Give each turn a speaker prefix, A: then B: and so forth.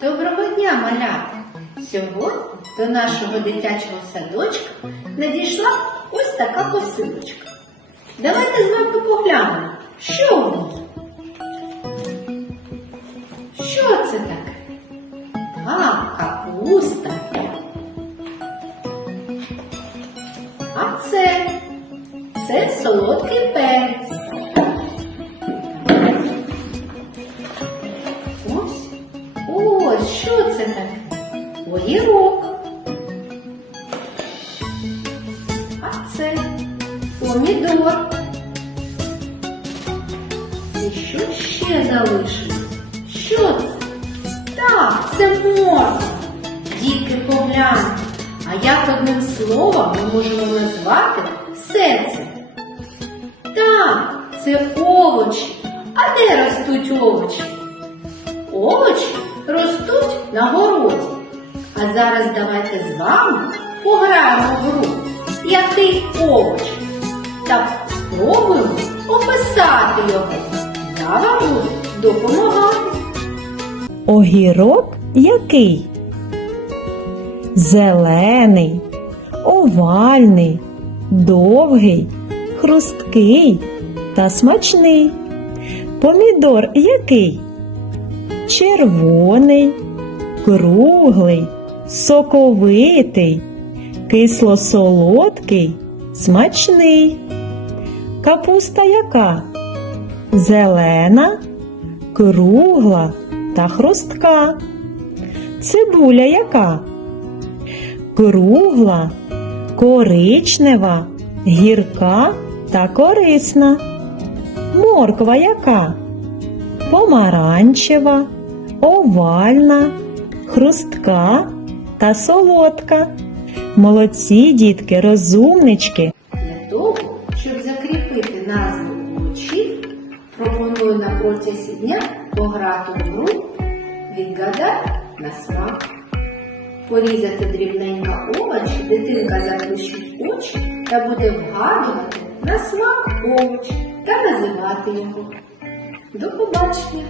A: Доброго дня, малята! Сьогодні до нашого дитячого садочка надійшла ось така посилочка. Давайте з вами поглянемо, що в. Що це таке? Так, капуста. А це? Це солодкий перець. Що це таке? Огірок. А це помідор. І що ще залишилось? Що це? Так, це морква. Дітки погляньте. А як одним словом ми можемо назвати все це? Так, це овочі. А де ростуть овочі? Овочі ростуть на городі. А зараз давайте з вами пограємо в гру Який овоч? Та спробуємо описати його. Я вам буду допомагати.
B: Огірок який? Зелений, овальний, довгий, хрусткий та смачний. Помідор який? Червоний, круглий, соковитий, кисло-солодкий, смачний. Капуста яка? Зелена, кругла та хрустка. Цибуля яка? Кругла, коричнева, гірка та корисна. Морква яка? Помаранчева, овальна, хрустка та солодка. Молодці, дітки, розумнички.
A: Для того, щоб закріпити назву овочів, пропоную на протязі дня пограти в гру відгадай на смак. Порізати дрібненько овочі, дитинка заплющить очі та буде вгадувати на смак овоч та називати його. До побачення!